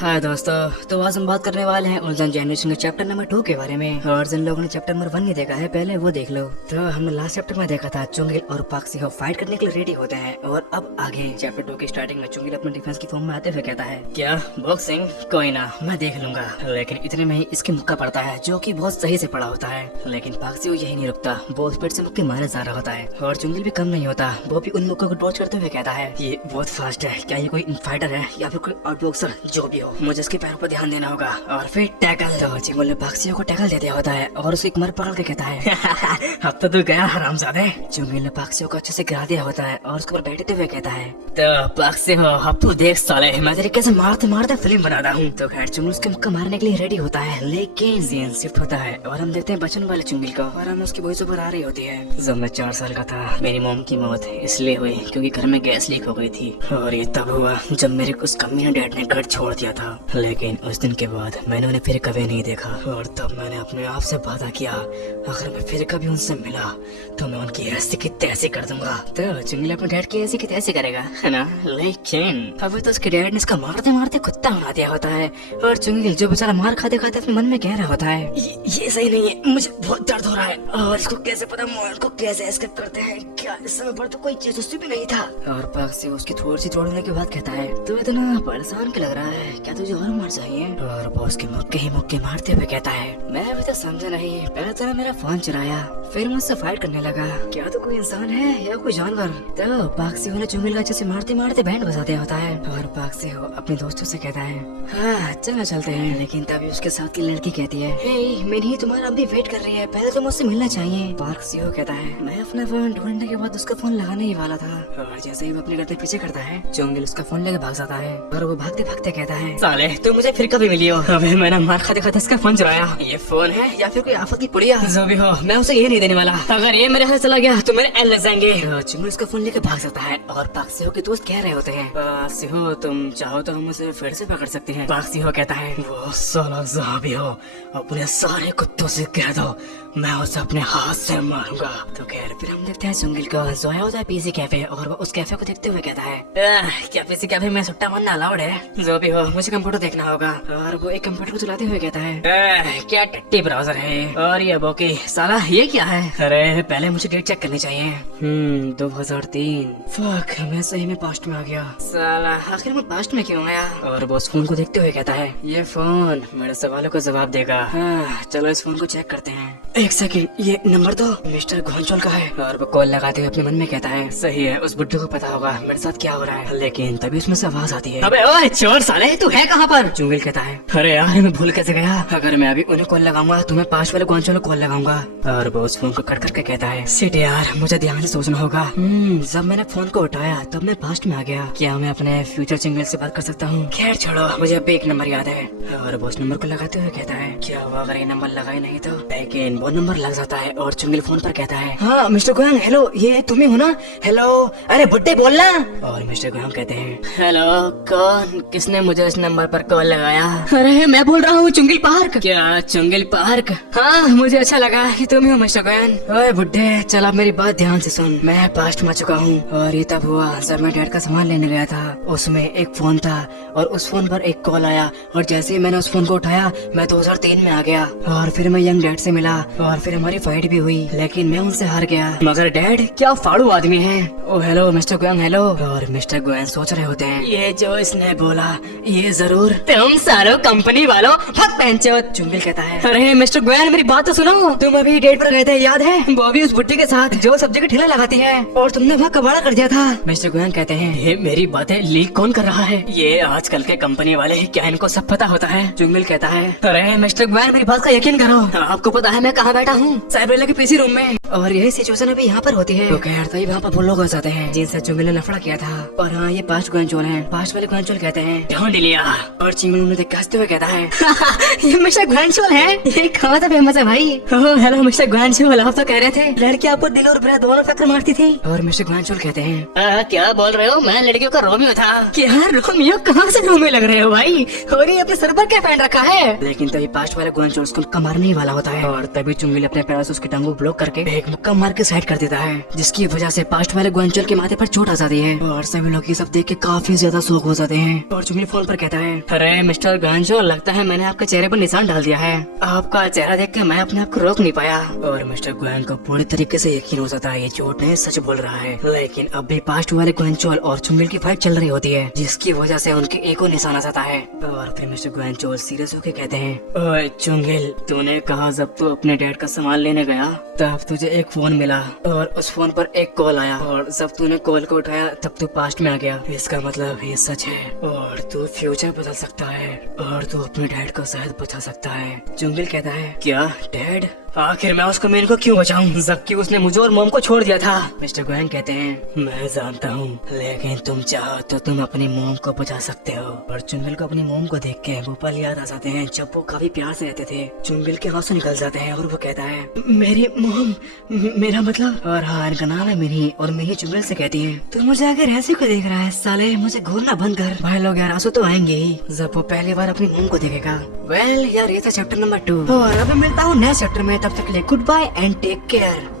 हाय दोस्तों, तो आज हम बात करने वाले हैं उलझन जनरेशन के चैप्टर नंबर 2 के बारे में। और जिन लोगों ने चैप्टर नंबर 1 नहीं देखा है पहले वो देख लो। तो हमने लास्ट चैप्टर में देखा था चुंगिल और पाक सिंह फाइट करने के लिए रेडी होते हैं और अब आगे चैप्टर 2 की स्टार्टिंग में चुंगिल अपने डिफेंस की फॉर्म में आते हुए कहता है, क्या बॉक्सिंग? कोई ना, मैं देख लूंगा। लेकिन इतने में ही इसके मुक्का पड़ता है जो की बहुत सही से पड़ा होता है। लेकिन पाक सिंह यही नहीं रुकता, वो स्पीड से मुक्के मारे जा रहा होता है और चुंगिल भी कम नहीं होता। वो भी उन मुक्कों को डॉज करते हुए कहता है, ये बहुत फास्ट है, क्या ये कोई फाइटर है या फिर कोई आउट बॉक्सर? जो भी हो, मुझे इसके पैरों पर ध्यान देना होगा। और फिर टैकल। तो चुंगिल ने पाक सिंह को टैकल दे दिया होता है और उसकी कमर पकड़ के कहता है, अब तो तू गया हरामजादे। चुंगिल ने पाक सिंह को अच्छे से गिरा दिया होता है और उसके ऊपर बैठते हुए कहता है, तो पाक सिंह अब तू देख साले, मैं तेरे कैसे मारते मारते फिल्म बनाता हूँ। तो खैर चुंगिल उसके मुक्का मारने के लिए रेडी होता है, लेकिन सीन शिफ्ट होता है और हम देखते हैं बचपन वाले चुंगिल को और हम उसकी वॉइस ओवर आ रही होती है। जब मैं 4 साल का था मेरी मॉम की मौत इसलिए हुई क्योंकि घर में गैस लीक हो गई थी और ये तब हुआ जब मेरे उस कमीने डैड ने घर छोड़ दिया था। लेकिन उस दिन के बाद मैंने उन्हें फिर कभी नहीं देखा और तब मैंने अपने आप से वादा किया अगर मैं फिर कभी उनसे मिला तो मैं उनकी ऐसी की तैसी कर दूंगा। तो चुंगिल अपने डैड की ऐसी की तैसी करेगा, है ना? लेकिन अभी तो उसके डैड ने इसका मारते मारते कुत्ता बना दिया होता है और चुंगिल जो बेचारा मार खाते खाते अपने मन में कह रहा होता है, ये सही नहीं है, मुझे बहुत दर्द हो रहा है और इसको कैसे पता मोहन को कैसे एस्केप करते हैं? क्या इस समय पर तो कोई चीज उससे भी नहीं था। और पाक से उसकी थोड़ी सी जोड़ने के बाद कहता है, तो इतना परेशान क्यों लग रहा है, क्या तुझे और मार चाहिए? और बॉस के मुक्के मारते हुए कहता है, मैं अभी तो समझा नहीं, पहले तो मेरा फोन चुराया फिर मुझसे फाइट करने लगा, क्या तो कोई इंसान है या कोई जानवर? तो पाक सिंह ने चुंगिल का अच्छे से मारते मारते बैंड बजा दिया होता है और पाक सिंह अपने दोस्तों से कहता है, हाँ चलो चलते हैं। लेकिन तभी उसके साथ की लड़की कहती है, हे मेरी तुम्हारा अभी वेट कर रही है, पहले तो मुझसे मिलना चाहिए। पाक सिंह कहता है, मैं अपना फोन ढूंढने के बाद उसका फोन लगाने ही वाला था और जैसे ही वो अपने घर पे पीछे करता है चुंगिल उसका फोन लेकर भाग जाता है और वो भागते भागते कहता है, साले तू मुझे फिर कभी मिली हो, अबे मैंने मार खाते खाते इसका फोन चुराया, ये फोन है या फिर कोई आफत की पुड़िया? जो भी हो मैं उसे ये नहीं देने वाला, अगर ये मेरे हाथ चला गया तो मेरे एल लग जाएंगे। चुंगिल उसका फोन लेकर भाग जाता है और पाक सिंह के दोस्त कह रहे होते हैं, पाक सिंह तुम चाहो तो हम उसे फिर से पकड़ सकते हैं। पाक सिंह कहता है, वो साला जहाँ भी हो अपने सारे कुत्तों से कह दो मैं उसे अपने हाथ से मारूंगा। तो खैर फिर हम देखते हैं चुंगिल को जो आया होता है पीसी कैफे और वो उस कैफे को देखते हुए कहता है, क्या पीसी कैफे में सुट्टा मारना अलाउड है? जो भी हो मुझे कंप्यूटर देखना होगा। और वो एक कंप्यूटर को चलाते हुए कहता है, क्या टट्टी ब्राउजर है और ये बोकी साला ये क्या है? अरे पहले मुझे डेट चेक करनी चाहिए। 2003। फक, मैं सही में पास्ट में आ गया। साला आखिर में पास्ट में क्यों आया? और वो उस फोन को देखते हुए कहता है, ये फोन मेरे सवालों का जवाब देगा। चलो इस फोन को चेक करते हैं। एक सेकंड, ये नंबर तो मिस्टर घोंचोल का है। और वो कॉल लगाते हुए अपने मन में कहता है, सही है उस बुड्ढे को पता होगा मेरे साथ क्या हो रहा है। लेकिन तभी उसमें से आवाज आती है, अबे ओए चोर साले तू है कहाँ पर? चुंगिल कहता है, अरे यार मैं भूल कैसे गया, अगर मैं अभी उन्हें कॉल लगाऊंगा तो मैं पास वाले घोंचोल को कॉल लगाऊंगा। और वो उस फोन को कट करके कहता है, शिट यार मुझे ध्यान से सोचना होगा। जब मैंने फोन को उठाया तब मैं पास्ट में आ गया, क्या मैं अपने फ्यूचर चुंगिल से बात कर सकता हूँ? खैर छोड़ो, मुझे अब एक नंबर याद है। और वो उस नंबर को लगाते हुए कहता है, क्या हुआ अगर ये नंबर लगाए नहीं तो? लेकिन वो नंबर लग जाता है और चुंगिल फोन पर कहता है, हाँ मिस्टर गोयांग हेलो, ये तुम्ही हो ना? हेलो, अरे बुड्ढे बोलना। और मिस्टर गोयांग कहते हैं, हेलो कौन, किसने मुझे इस नंबर पर कॉल लगाया? अरे मैं बोल रहा हूँ चुंगिल पार्क। क्या चुंगिल पार्क? हाँ मुझे अच्छा लगा कि तुम ही हो मिस्टर गोयांग। ओए बुड्ढे चल अब मेरी बात ध्यान से सुन, मैं पास्ट में चुका हूँ और ये तब हुआ जब मैं डैड का सामान लेने गया था। उसमें एक फोन था और उस फोन पर एक कॉल आया और जैसे ही मैंने उस फोन को उठाया मैं 2003 में आ गया और फिर मैं यंग डैड से मिला और फिर हमारी फाइट भी हुई, लेकिन मैं उनसे हार गया। मगर डैड क्या फाड़ू आदमी है। ओ हेलो मिस्टर गोयांग हेलो। और मिस्टर गोयांग सोच रहे होते हैं, ये जो इसने बोला ये जरूर तुम सारो कंपनी वालों फक पहनचो। चुंगिल कहता है, अरे मिस्टर गोयांग मेरी बात तो सुनो, तुम अभी डेट पर गए थे याद है? वो भी उस बुड्ढी के साथ जो सब्जी का ठेला लगाती है और तुमने वहाँ कबाड़ा कर दिया था। मिस्टर गोयांग कहते हैं, ये मेरी बातें लीक कौन कर रहा है? ये आजकल के कंपनी वाले, क्या इनको सब पता होता है? चुंगिल कहता है, अरे मिस्टर गोयांग मेरी बात का यकीन करो, आपको पता है मैं कहाँ बैठा हूँ? साइबरेला के पीसी रूम में और यही सिचुएशन अभी यहाँ पर होती है। तो खैर तभी वहाँ पर वो लोग आ जाते हैं जिनसे चुंगिल ने लफड़ा किया था। और हाँ ये 5 गोयांचोल हैं। 5 वाले गोयांचोल कहते हैं, ढूंढ लिया। और चुंगिल उन्हें देख के हंसते हुए कहता है, ये मिस्टर गोयांचोल है, ये कहाँ से फेमस है भाई? ओह हेलो मिस्टर गोयांचोल, आप तो कह रहे थे लड़की आपको दिल और ब्रेथ दोनों टक्कर मारती थी। और मिस्टर गोयांचोल कहते हैं, क्या बोल रहे हो, मैं लड़कियों का रोमियो था। क्या रोमियो? कहाँ से रोमियो लग रहे हो भाई? और ये अपने सर पर क्या पहन रखा है? लेकिन तभी 5 वाले गोयांचोल उसको मारने ही वाला होता है और तभी चुंगिल अपने पैरों से उसकी टांगों ब्लॉक करके एक मुक्का मार के साइड कर देता है, जिसकी वजह से पास्ट वाले गोयांचोल के माथे पर चोट आ जाती है और सभी लोग ये सब देख के काफी ज्यादा शौक हो जाते हैं। और चुंगिल फोन पर कहता कहता है, अरे मिस्टर गांजो, लगता है मैंने आपके चेहरे पर निशान डाल दिया है। आपका चेहरा देख के मैं अपने आप को रोक नहीं पाया। और मिस्टर गुआन को पूरी तरीके से यकीन हो जाता है ये झूठ नहीं सच बोल रहा है। लेकिन अब भी पास्ट वाले गुआनचोल और चुंगेल की फाइट चल रही होती है, जिसकी वजह से उनके एको निशान आ जाता है। और फिर मिस्टर गुआनचोल सीरियस होकर कहते हैं, ओए चुंगेल, तूने कहा जब तू अपने डैड का सामान लेने गया तब तुझे एक फोन मिला और उस फोन पर एक कॉल आया, और जब तूने कॉल को उठाया तब तू पास्ट में आ गया। इसका मतलब ये सच है और तू फ्यूचर बदल सकता है और तू अपने डैड को शायद बचा सकता है। चुंगेल कहता है, क्या डैड? आखिर मैं उसको मेन को क्यों बचाऊं जबकि उसने मुझे और मोम को छोड़ दिया था। मिस्टर गुआन कहते हैं, मैं जानता हूँ, लेकिन तुम चाहो तो तुम अपनी मोम को बचा सकते हो। और चुंगेल को अपनी मोम को देख के वो पल याद आ जाते हैं जब वो काफी प्यार से रहते थे। चुंगेल के आंसू निकल जाते हैं और वो कहता है, मेरी मोम, मेरा मतलब। और हाँ, इनका नाम है मिनी, और मिनी चुंगेल से कहती है, तू मुझे आगे ऐसे को देख रहा है साले, मुझे घूरना बंद कर। भाई लोग यार, आंसू तो आएंगे ही जब वो पहली बार अपनी मोम को देखेगा। वेल यार, ये था चैप्टर नंबर 2 और अब मैं मिलता हूँ नए चैप्टर में। तब तक के लिए goodbye and take care.